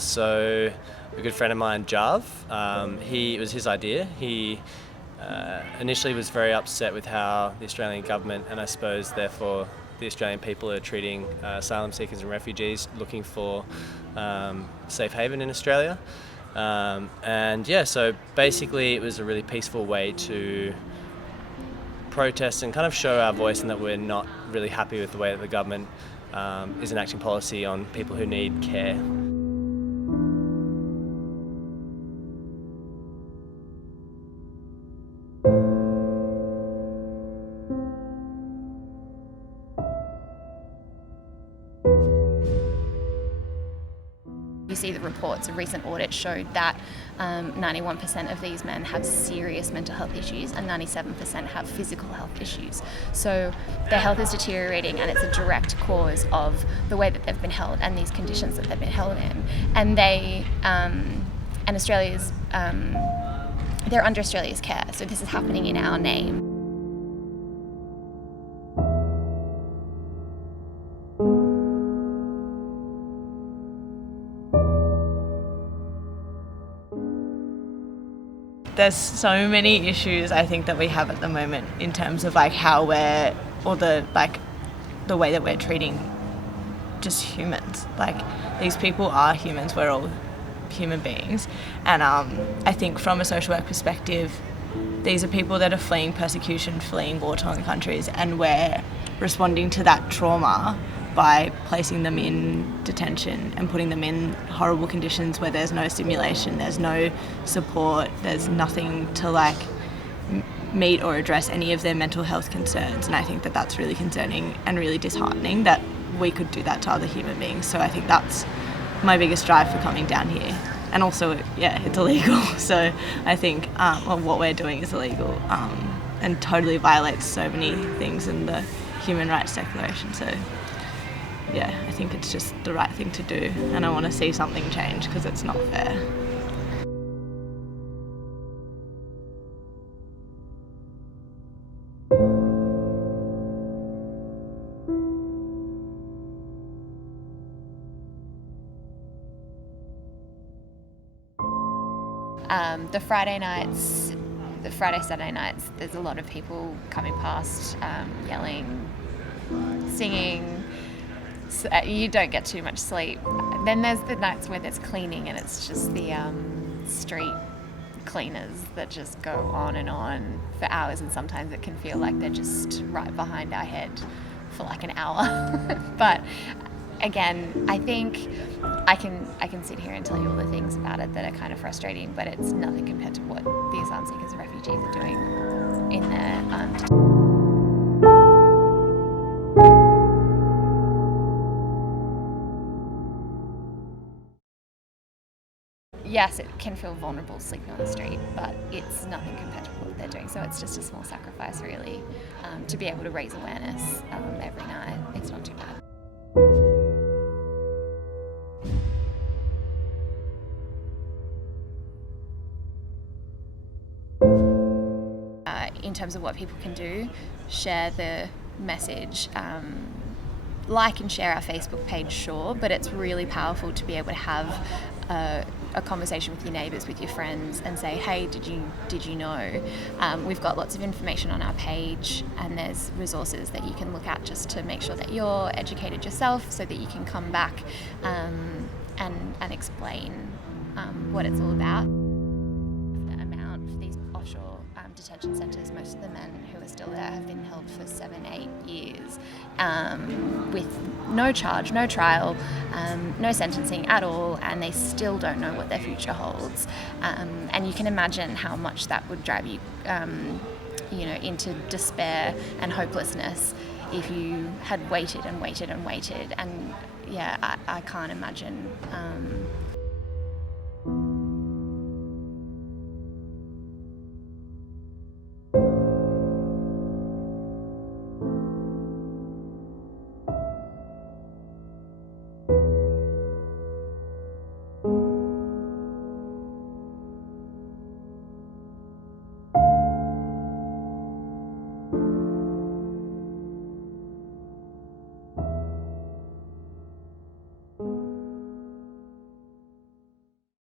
So a good friend of mine, Jarv, it was his idea. He initially was very upset with how the Australian government, and I suppose therefore the Australian people, are treating asylum seekers and refugees looking for safe haven in Australia. So basically it was a really peaceful way to protest and kind of show our voice, and that we're not really happy with the way that the government is enacting policy on people who need care. You see the reports, a recent audit showed that 91% of these men have serious mental health issues and 97% have physical health issues. So their health is deteriorating, and it's a direct cause of the way that they've been held and these conditions that they've been held in. And Australia's, they're under Australia's care. So this is happening in our name. There's so many issues I think that we have at the moment in terms of how the way that we're treating just humans. These people are humans, we're all human beings, and I think from a social work perspective, these are people that are fleeing persecution, fleeing war-torn countries, and we're responding to that trauma by placing them in detention and putting them in horrible conditions where there's no stimulation, there's no support, there's nothing to meet or address any of their mental health concerns. And I think that that's really concerning and really disheartening that we could do that to other human beings. So I think that's my biggest drive for coming down here. And also, it's illegal. So I think what we're doing is illegal and totally violates so many things in the Human Rights Declaration. So I think it's just the right thing to do, and I want to see something change because it's not fair. The Friday, Saturday nights, there's a lot of people coming past, yelling, singing. So you don't get too much sleep. Then there's the nights where there's cleaning, and it's just the street cleaners that just go on and on for hours, and sometimes it can feel like they're just right behind our head for an hour. But again, I think I can sit here and tell you all the things about it that are kind of frustrating, but it's nothing compared to what the asylum seekers and refugees are doing in their Yes, it can feel vulnerable sleeping on the street, but it's nothing compared to what they're doing. So it's just a small sacrifice, really, to be able to raise awareness every night. It's not too bad. In terms of what people can do, share the message. Like and share our Facebook page, sure, but it's really powerful to be able to have a conversation with your neighbours, with your friends, and say, hey, did you know? We've got lots of information on our page, and there's resources that you can look at just to make sure that you're educated yourself, so that you can come back and explain what it's all about. The amount for these offshore detention centres, most of the men who are still there have been held for 7-8 years with no charge, no trial, no sentencing at all, and they still don't know what their future holds. And you can imagine how much that would drive you, into despair and hopelessness if you had waited and waited and waited. And I can't imagine